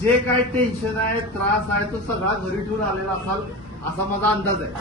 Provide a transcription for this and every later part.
जे काय टेन्शन आहे, त्रास आहे, तो सगळा घरी ठेवून आलेला असाल असा माझा अंदाज आहे.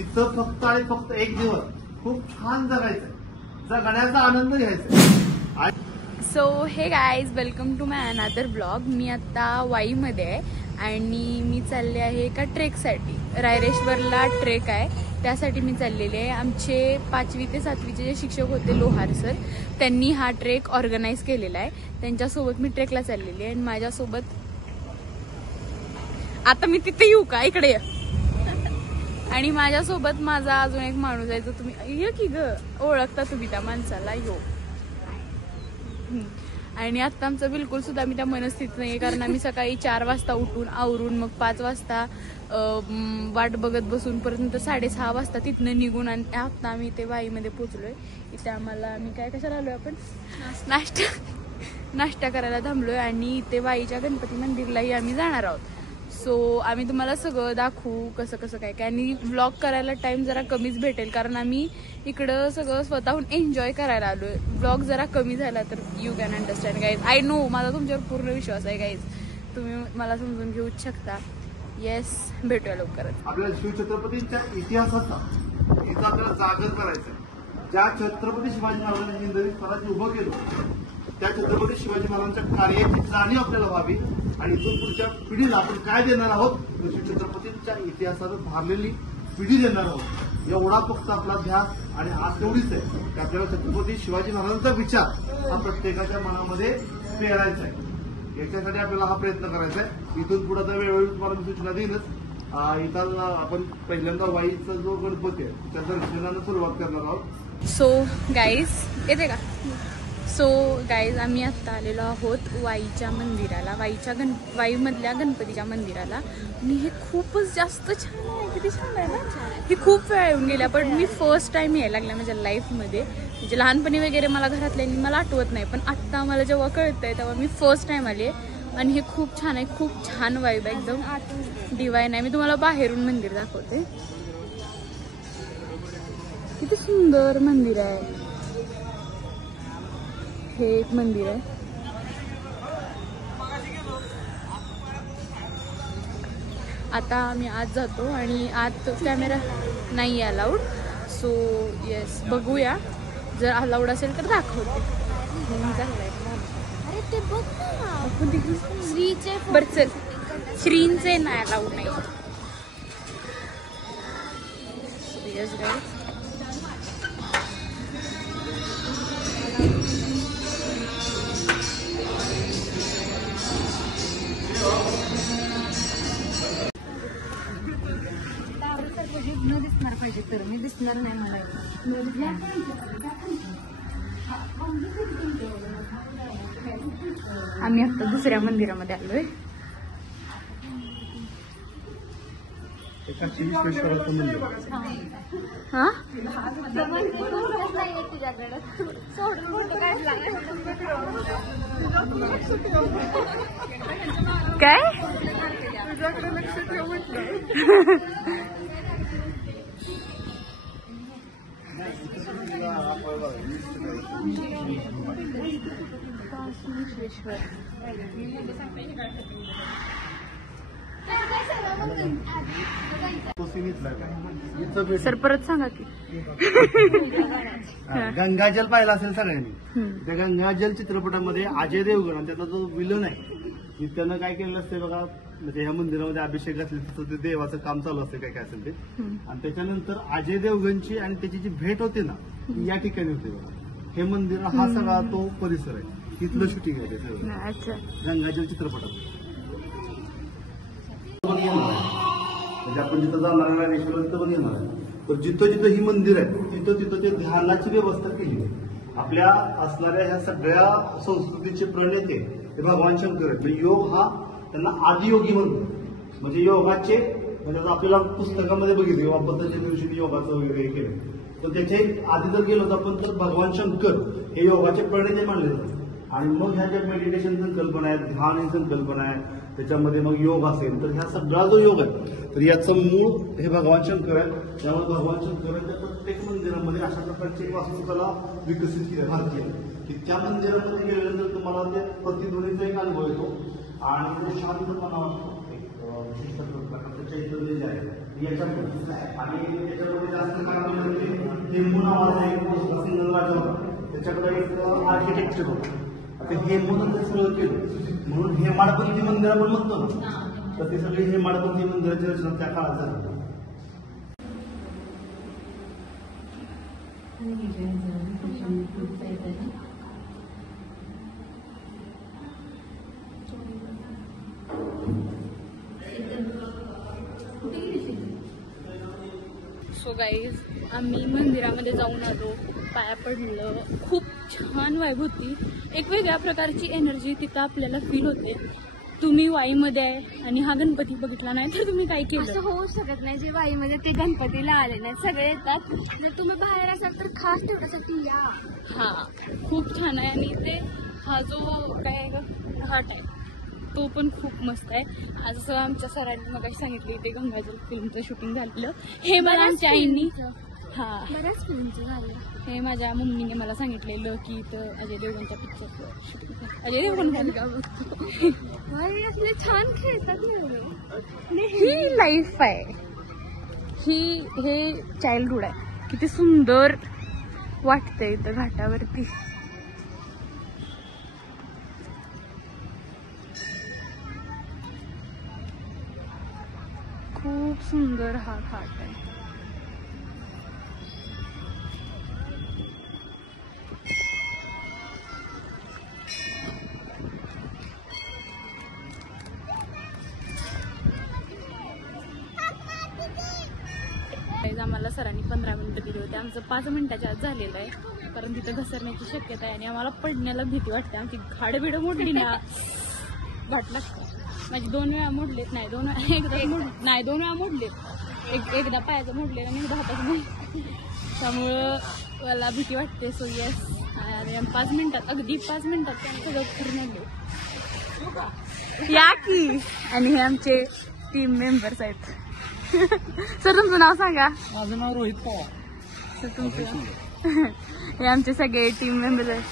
इथं फक्त आणि फक्त एक दिवस खूप छान जगायचंय, जगण्याचा आनंद घ्यायचा. So hey guys, welcome to my another blog. मी आता वाईमध्ये आहे आणि मी चालले आहे एका ट्रेकसाठी. रायरेश्वरला ट्रेक आहे, त्यासाठी मी चाललेले आहे. आमचे 5वी ते 7वीचे जे शिक्षक होते लोहार सर, त्यांनी हा ट्रेक ऑर्गनाईज केलेला आहे. त्यांच्यासोबत मी ट्रेकला चाललेली आहे आणि माझ्यासोबत आता मी तिथे येऊ का, इकडे ये. आणि माझ्यासोबत माझा अजून एक माणूस आहे जो तुम्ही ये की ग ओळखता तुम्ही त्या माणसाला. यो आणि आता आमचं बिलकुल सुद्धा मी त्या मनस्थितीत नाहीये, कारण आम्ही सकाळी 4 वाजता उठून आवरून मग 5 वाजता वाट बघत बसून परत 6:30 वाजता तिथनं निघून आणि आता आम्ही इथे वाईमध्ये पोहोचलोय. इथे आम्हाला आम्ही काय कशाला आलोय, आपण नाश्ता करायला थांबलोय आणि इथे वाईच्या गणपती मंदिरलाही आम्ही जाणार आहोत. सो आम्ही तुम्हाला सगळं दाखवू कसं कसं काय काय. आणि व्लॉग करायला टाइम जरा कमीच भेटेल, कारण आम्ही इकडं सगळं स्वतःहून एन्जॉय करायला आलोय. व्लॉग जरा कमी झाला तर you can understand guys. I know, माझा तुमच्यावर पूर्ण विश्वास आहे गाईज, तुम्ही मला समजून घेऊच शकता. येस, भेटूया लवकरच. आपल्याला शिवछत्रपतींच्या इतिहासाचा इथं आपल्याला जागर करायचं. ज्या छत्रपती शिवाजी महाराजांनी हिंदवी स्वराज्य उभं केलं, त्या छत्रपती शिवाजी महाराजांच्या कार्याची जाणीव आपल्याला व्हावी आणि इथून पुढच्या पिढीला आपण काय देणार आहोत, छत्रपतींच्या इतिहासानं भारलेली पिढी देणार आहोत. एवढा फक्त आपला ध्यास आणि आज तेवढीच आहे की आपल्याला छत्रपती शिवाजी महाराजांचा विचार हा प्रत्येकाच्या मनामध्ये पेरायचा आहे. याच्यासाठी आपल्याला हा प्रयत्न करायचा आहे. इथून पुढे तर वेळोवेळी तुम्हाला मी सूचना देईनच. इथं आपण पहिल्यांदा वाईचा जो गणपती आहे त्याच्या दर्शनानं सुरुवात करणार आहोत. सो गाईज, येते का? सो गाईज, आम्ही आत्ता आलेलो आहोत वाईच्या मंदिराला, वाईमधल्या गणपतीच्या मंदिराला. आणि हे खूपच जास्त छान आहे. किती छान आहे ना. ही खूप वेळा येऊन गेल्या, पण मी फर्स्ट टाइम यायला लागल्या माझ्या लाईफमध्ये. म्हणजे लहानपणी वगैरे मला घरातल्यांनी मला आठवत नाही, पण आत्ता मला जेव्हा कळतंय तेव्हा मी फर्स्ट टाइम आले. आणि हे खूप छान आहे, खूप छान वाईब आहे, एकदम डिवाईन आहे. मी तुम्हाला बाहेरून मंदिर दाखवते. किती सुंदर मंदिर आहे. हे एक मंदिर आहे. आता आम्ही आत जातो आणि आत कॅमेरा नाही अलाउड. सो येस, बघूया, जर अलाउड असेल तर दाखवते. अरे ते बघ ना, श्रीचे. बरं चल, श्रींचे नाही अलाउड नाही. येस गाईस, दिसणार पाहिजे तर मी दिसणार नाही मला. आम्ही आता दुसऱ्या मंदिरामध्ये आलोय. हा, काय सर परत सांगा की. गंगाजल पाहिला असेल सगळ्यांनी. त्या गंगाजल चित्रपटामध्ये अजय देवगण आणि त्याचा जो विलन आहे त्यानं काय केलेलं असते बघा, म्हणजे ह्या मंदिरामध्ये अभिषेक घातले तिथं ते देवाचं काम चालू असतं काय काय असेल ते. आणि त्याच्यानंतर अजय देवगणची आणि त्याची जी भेट होते ना या ठिकाणी होते बघा. हे मंदिर हा सगळा तो परिसर आहे, तिथलं शूटिंग आहे ते गंगाजल चित्रपटात. म्हणजे आपण जिथं जाणार आहे रायरेश्वर तिथं पण येणार आहे, पण जिथं जिथं ही मंदिर आहे तिथं तिथं ते ध्यानाची व्यवस्था केली आहे. आपल्या असणाऱ्या ह्या सगळ्या संस्कृतीचे प्रणेते हे भगवान शंकर आहेत. म्हणजे योग हा त्यांना आदियोगी म्हणतो. म्हणजे योगाचे, म्हणजे आपल्याला पुस्तकामध्ये बघितलं किंवा पतंजली ऋषींनी योगाचं वगैरे केलं, तर त्याचे आधी जर गेलो तर आपण तर भगवान शंकर हे योगाचे प्रणेते मानले जातात. आणि मग ह्या ज्या मेडिटेशन संकल्पना आहेत, ध्यान ही संकल्पना आहे, त्याच्यामध्ये मग योग असेल तर ह्या सगळा जो योग आहे तर याचं मूळ हे भगवान शंकर आहे. त्यामुळे भगवान शंकरांच्या प्रत्येक मंदिरामध्ये अशा प्रकारची एक वास्तुकला विकसित केली भारतीय, की त्या मंदिरामध्ये गेल्यानंतर तुम्हाला ते प्रतिध्वनीचा एक अनुभव येतो आणि तो शांतपणा असतो एक विशिष्ट प्रकारचं चैतन्य जे आहे याच्यामध्ये. आणि त्याच्यामध्ये जास्त कारण म्हणजे हेमू नावाचा एक सिंगल राजा होता, त्याच्याकडे एक आर्किटेक्चर होतं. आता हेमूनं ते सगळं केलं म्हणून हेमाडपंथी मंदिर आपण म्हणतो ना, तर ते सगळे हेमाडपंथी मंदिराची रचना त्या काळात झाली. सो गाईज आम्ही मंदिरामध्ये जाऊन आलो, पाया पडलं, खूप छान वाईब होती. एक वेगळ्या प्रकारची एनर्जी तिथं आपल्याला फील होते. तुम्ही वाईमध्ये आहे आणि हा गणपती बघितला नाही तर तुम्ही काय केलं? असं होऊ शकत नाही. जे वाईमध्ये ते गणपतीला आले नाही, सगळे येतात. जर तुम्ही बाहेर असाल तर खास तेवढ्यासाठी या. हा खूप छान आहे. आणि ते हा जो काय घाट आहे तो पण खूप मस्त आहे. आज आमच्या सरांनी मग सांगितलं ते गंगाजल फिल्मचं शूटिंग झालेलं. हे मला आमच्या आईनी बऱ्याच फिल्मचं झालं. हे माझ्या मम्मीने मला सांगितलेलं की इथं अजय देवगणच्या पिक्चरचं शूटिंग. अजय देवगण असले छान खेळतात ना. ही लाईफ आहे, हे चाइल्डहुड आहे. किती सुंदर वाटतंय इथं घाटावरती. खूप सुंदर हा घाट आहे. आम्हाला सरांनी 15 मिनिटं दिली होती. आमचं 5 मिनिटाच्या आत झालेलं आहे, कारण तिथं घसरण्याची शक्यता आहे आणि आम्हाला पडण्याला भीती वाटते. आमची घाडबिडं मोडली ना घाट लागतं. माझी 2 वेळा मोडलेत, नाही 2 वेळा मोडलेत. एकदा पायाचं मोडले आणि एकदा हाताचं मोडले. त्यामुळं मला भीती वाटते. सो येस, आणि 5 मिनिटात, अगदी 5 मिनिटात त्यांनी सगळं फिरून आले. या की. आणि हे आमचे टीम मेंबर्स आहेत. सर तुमचं नाव सांगा. माझं नाव रोहित पवार. सर तुमचं. हे आमचे सगळे टीम मेंबर्स आहेत.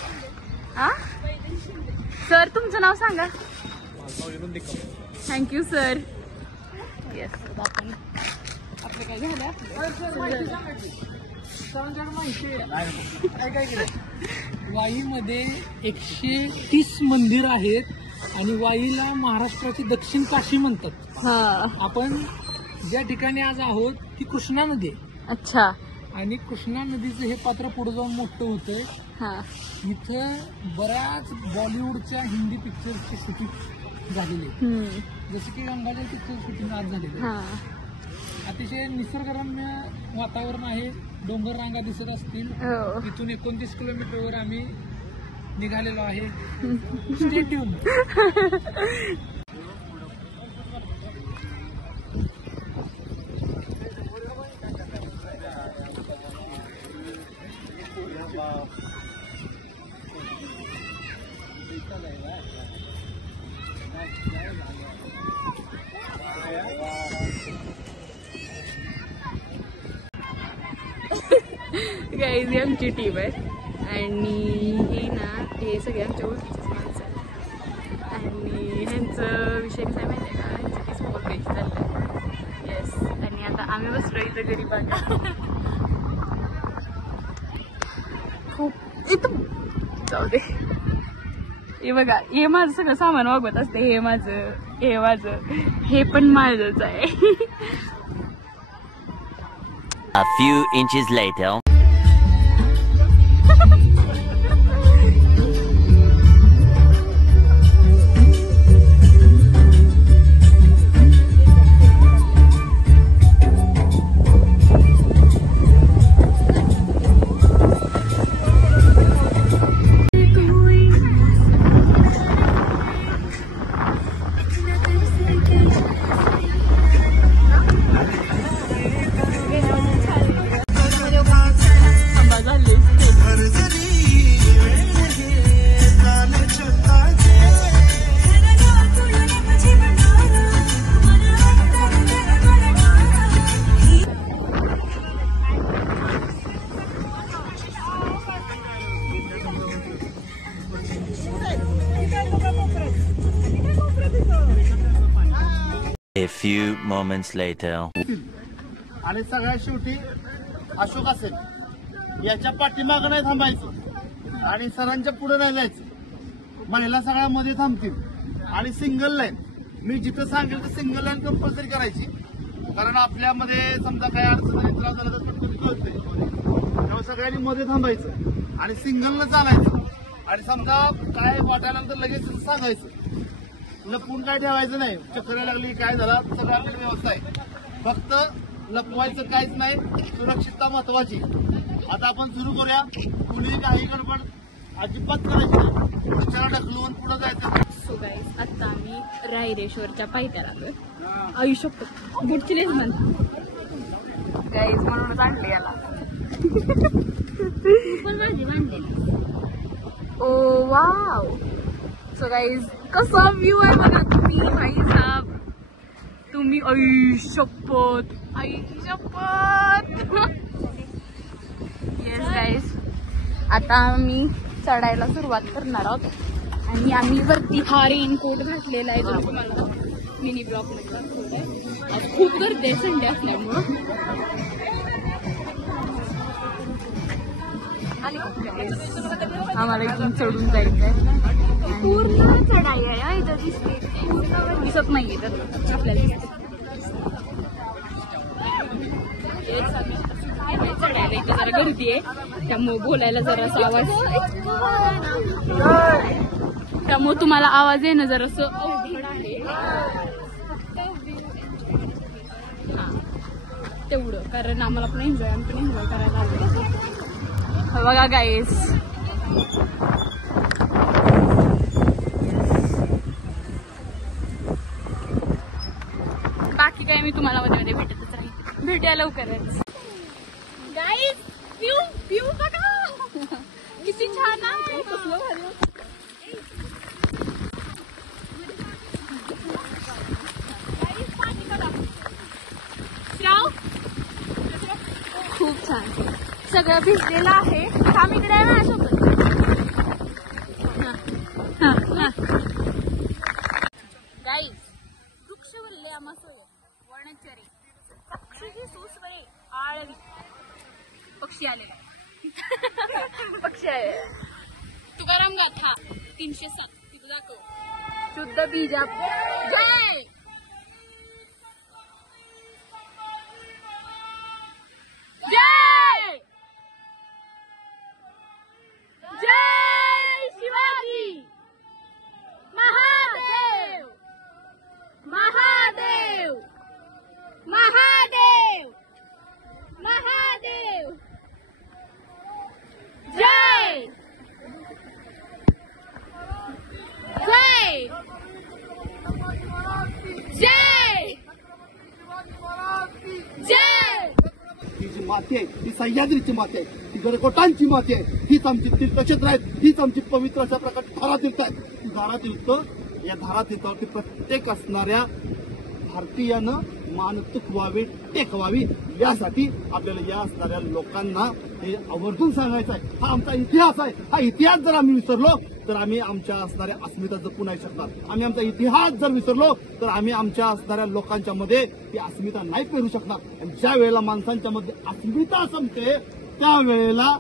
सर तुमचं नाव सांगा. Thank you sir. येस, आपण आपलं काय झालं वाईमध्ये 130 मंदिर आहेत आणि वाईला महाराष्ट्राची दक्षिण काशी म्हणतात. आपण ज्या ठिकाणी आज आहोत ती कृष्णा नदी आहे. अच्छा. आणि कृष्णा नदीचं हे पात्र पुढे जाऊन मोठं होतंय. हा. इथं बऱ्याच बॉलिवूडच्या हिंदी पिक्चरची शूटिंग झालेली आहे. जसं की गंगाजल पिक्चर शूटिंग आज झालेलं आहे. अतिशय निसर्गरम्य वातावरण आहे. डोंगर रांगा दिसत असतील. इथून 29 किलोमीटरवर आम्ही निघालेलो आहे. Stay tune. गाईज ही आमची टीम आहे आणि हे ना हे सगळे आमच्या ओळखीचेच माणसं आहेत. आणि ह्यांचं विषय कसा माहिती आहे का, ह्यांचं की स्मॉल पेज चाललं. येस. आणि आता आम्ही बसलो इथं घरी बघा. खूप इथं जाऊ दे. हे बघा, हे माझं सगळं सामान वागवत असते. हे माझं, हे पण माझंच आहे. A few inches later. A few moments later. आणि सगळ्यात शेवटी अशोक असेल याच्या पाठीमागं नाही थांबायचं आणि सरांच्या पुढे नाही जायचं. महिला सगळ्या मध्ये थांबतील आणि सिंगल लाईन मी जिथं सांगेल तर सिंगल लाईन कंपल्सरी करायची. कारण आपल्यामध्ये समजा काही अडचण त्रास झाला तर पटकन कळतंय. त्यामुळे सगळ्यांनी मध्ये थांबायचं आणि सिंगलनं चालायचं. आणि समजा काय वाटायला तर लगेच सांगायचं. लपवून काय ठेवायचं नाही. चक्कर लागली काय झाला सगळं आपली व्यवस्था आहे. फक्त लपवायचं काहीच नाही. सुरक्षितता महत्वाची. आता आपण सुरू करूया. कुणी काही गडबड अजिबात करायची नाही. पुढच्याला ढकलून पुढे जायचं. सो गाईज आता आम्ही रायरेश्वरच्या पायथ्याला आलोय. आयुष्य बुटची लेस म्हण गाईज म्हणूनच आणले याला. पण माझी बांधलेली. ओ वाव. सो गाईज कसा व्ह्यू आहे बघा तुम्ही. भाई साहेब तुम्ही आई शपथ येस गाईज आता आम्ही चढायला सुरुवात करणार आहोत आणि आम्ही वरती हा रेनकोट घातलेला आहे. जो तुम्हाला मिनी ब्लॉक मध्ये दाखवलाय. आज खूप गर्दी आहे संडे असल्यामुळं. आम्हाला इथून चढून जायचं आहे. पूर्ण चढाई आहे इथं दिसते. दिसत नाहीये तर आपल्याला चढायला इथे जरा गर्दी आहे त्यामुळे बोलायला जरासा आवाज त्यामुळे तुम्हाला आवाज येणं जरासं अवघड आहे. तेवढं कारण आम्हाला पण एन्जॉय करायला आवडतं. बघा गाईस बाकी काय मी तुम्हाला मध्ये मध्ये भेटतच राहील. भेटूया लवकरच. गाईस व्ह्यू बघा किती छान आहे. खूप छान सगळं भिजलेलं आहे. थांब इकडे आहे माझ्यासोबत. गाईज वृक्षवल्ले आमासोय वनचरे पक्षी सुसवरे आळवी पक्षी आलेला पक्षी आहे. तुकाराम गाथा 307 तिथं दाखव. शुद्ध बीजा जय जय जय शिवाजी महादेव महादेव महादेव महादेव जय जय जय जय. ही जी माती आहे ती सह्याद्रीची माती आहे. ती गडकोटांची माती आहे. हीच आमची तीर्थक्षेत्र आहेत. हीच आमची पवित्र अशा प्रकारची धारातीर्थ आहेत. धारातीर्थ या धारातीर्थावरती प्रत्येक असणाऱ्या भारतीयानं मान तुकवावी टेकवावी यासाठी आपल्याला या असणाऱ्या लोकांना हे आवर्जून सांगायचं आहे. हा आमचा इतिहास आहे. हा इतिहास जर आम्ही विसरलो तर आम्ही आमच्या असणाऱ्या अस्मिता जपू नाही शकणार. आम्ही आमचा इतिहास जर विसरलो तर आम्ही आमच्या असणाऱ्या लोकांच्या मध्ये ती अस्मिता नाही पेरू शकणार. आणि ज्या वेळेला माणसांच्या मध्ये अस्मिता संपते त्यावेळेला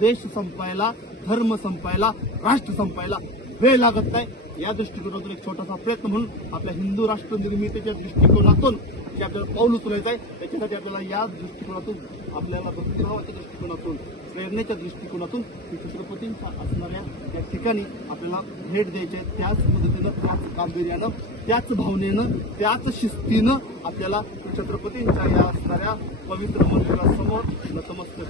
देश संपायला, धर्म संपायला, राष्ट्र संपायला वेळ लागत नाही. या दृष्टिकोनातून एक छोटासा प्रयत्न म्हणून आपल्या हिंदू राष्ट्र निर्मितीच्या दृष्टिकोनातून जे आपल्याला पाऊल उचलायचं आहे त्याच्यासाठी आपल्याला या दृष्टिकोनातून आपल्याला भक्तिभावाच्या दृष्टिकोनातून प्रेरणेच्या दृष्टिकोनातून छत्रपतींच्या असणाऱ्या या ठिकाणी आपल्याला भेट द्यायची आहे. त्याच पद्धतीनं त्याच गांभीर्यानं त्याच भावनेनं त्याच शिस्तीनं आपल्याला छत्रपतींच्या या असणाऱ्या पवित्र मंदिरासमोर नतमस्तक.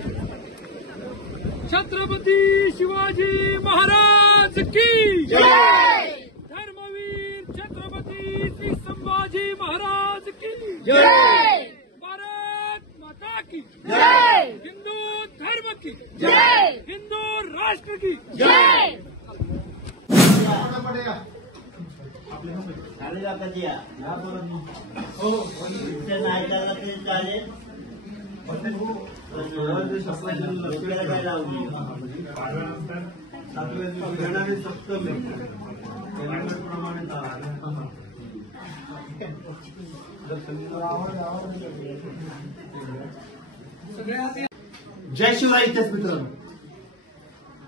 छत्रपती शिवाजी महाराज की जय. धर्मवीर छत्रपती श्री संभाजी महाराज की जय. भारत माता की जय. हिंदू धर्म की जय. हिंदू राष्ट्र की जय. सप्तमी जय शिवराय इतिहास मित्रांनो,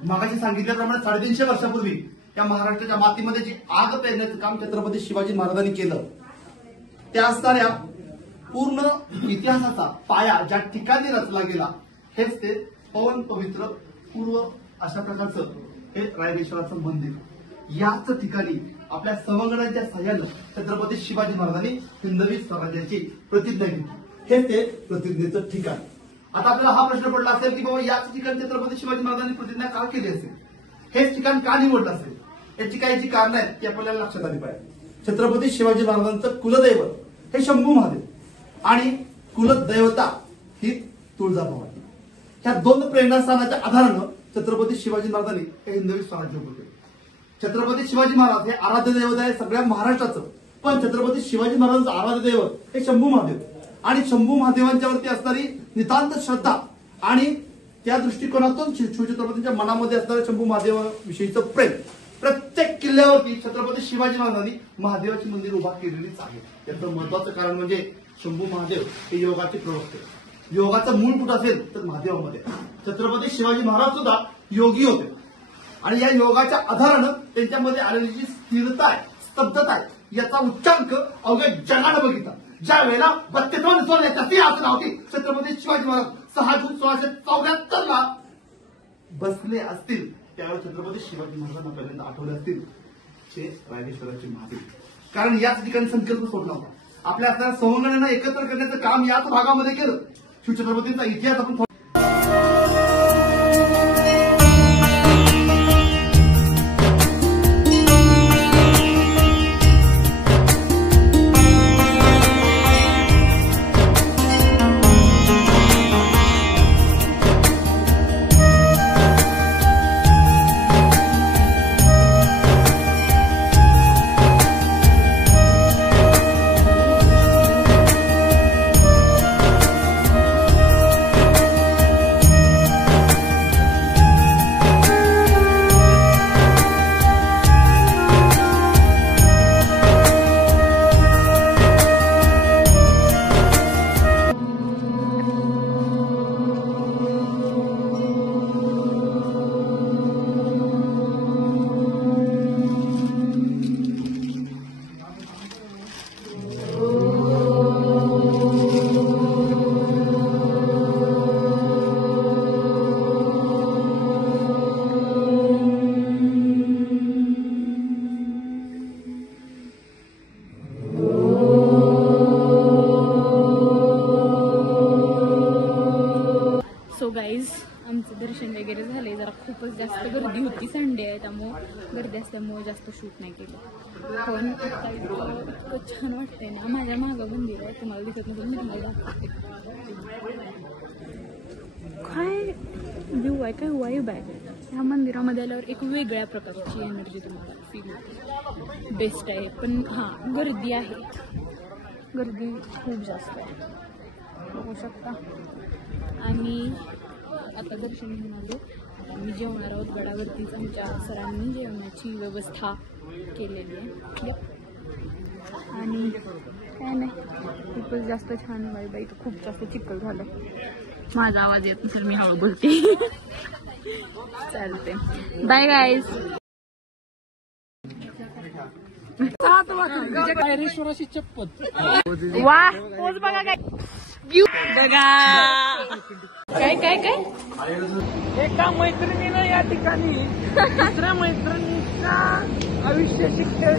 मागाशी सांगितल्याप्रमाणे 350 वर्षापूर्वी या महाराष्ट्राच्या मातीमध्ये जी आग पेरण्याचं काम छत्रपती शिवाजी महाराजांनी केलं, त्या असणाऱ्या पूर्ण इतिहासाचा पाया ज्या ठिकाणी रचला गेला हेच ते पवन पवित्र पूर्व अशा प्रकारचं हे रायरेश्वराचं मंदिर. याच ठिकाणी आपल्या सवंगडांच्या सहाय्यानं छत्रपती शिवाजी महाराजांनी हिंदवी स्वराज्याची प्रतिज्ञा घेतली. हे ते प्रतिज्ञेचं ठिकाण. आता आपल्याला हा प्रश्न पडला असेल की बाबा याच ठिकाणी छत्रपती शिवाजी महाराजांनी प्रतिज्ञा का केली असेल, हेच ठिकाण का निवडलं असेल, याची काही जी कारणं आहेत ती आपल्याला लक्षात आली पाहिजे. छत्रपती शिवाजी महाराजांचं कुलदैवत हे शंभू महादेव आणि कुलदैवता ही तुळजाभवानी. ह्या दोन प्रेरणास्थानाच्या आधारानं छत्रपती शिवाजी महाराजांनी हे हिंदवी स्वराज्य उभं केलं. छत्रपती शिवाजी महाराज हे आराध्य दैवत आहे सगळ्या महाराष्ट्राचं, पण छत्रपती शिवाजी महाराजांचं आराध्य दैवत हे शंभू महादेव आणि शंभू महादेवांच्यावरती असणारी नितांत श्रद्धा आणि त्या दृष्टिकोनातून शिवछत्रपतींच्या मनामध्ये असणारं शंभू महादेवाविषयीचं प्रेम. प्रत्येक किल्ल्यावरती छत्रपती शिवाजी महाराजांनी महादेवाची मंदिर उभा केलेलीच आहे. याचं महत्वाचं कारण म्हणजे शंभू महादेव हे योगाचे प्रवक्ते. योगाचं मूळ कुठं असेल तर महादेवामध्ये. छत्रपती शिवाजी महाराज सुद्धा योगी होते आणि या योगाच्या आधारानं त्यांच्यामध्ये आलेली जी स्थिरता आहे, स्तब्धता आहे, याचा उच्चांक अवघ्या जगानं बघितला. ज्या वेळेला 32 सोन्याच्या सिंहासनावरती छत्रपती शिवाजी महाराज 6 जून 1674 बसले असतील, त्यावेळेस छत्रपती शिवाजी महाराजांना पहिल्यांदा आठवले असतील ते रायरेश्वराचे महादेव. कारण याच ठिकाणी संकल्प सोडला होता. आपल्या असणाऱ्या सवंगड्यांना एकत्र करण्याचं काम याच भागामध्ये केलं. शिवछत्रपतींचा इतिहास आपण आमचं दर्शन वगैरे झालंय. जरा खूपच जास्त गर्दी होती, संडे आहे त्यामुळं गर्दी असल्यामुळे जास्त शूट नाही केलं. पण आता इतकं छान वाटतंय ना. माझ्या मागं मंदिर आहे, तुम्हाला दिसत नसेल, मी तुम्हाला दाखवते. काय व्ह्यू आहे, काय वाईब आहे. ह्या मंदिरामध्ये आल्यावर एक वेगळ्या प्रकारची एनर्जी तुम्हाला फील होते. बेस्ट आहे. पण हां, गर्दी आहे, गर्दी खूप जास्त आहे, बघू शकता. आणि आता दर्शन घेऊन आलो. आम्ही जेवणार आहोत गडावरतीच. आमच्या सरांनी जेवणाची व्यवस्था केलेली आहे. आणि काय नाही, खूपच जास्त छान वाईब आहे. खूप जास्त चिखल झालं. माझा आवाज येत नसेल, मी हळू बोलते. चालते, बाय गाईज. रायरेश्वराची चप्पत. वा, पोच बघा, काय व्यू बघा. काय काय काय एका मैत्रिणीनं या ठिकाणी दुसऱ्या मैत्रिणीच्या आयुष्याशी खेळ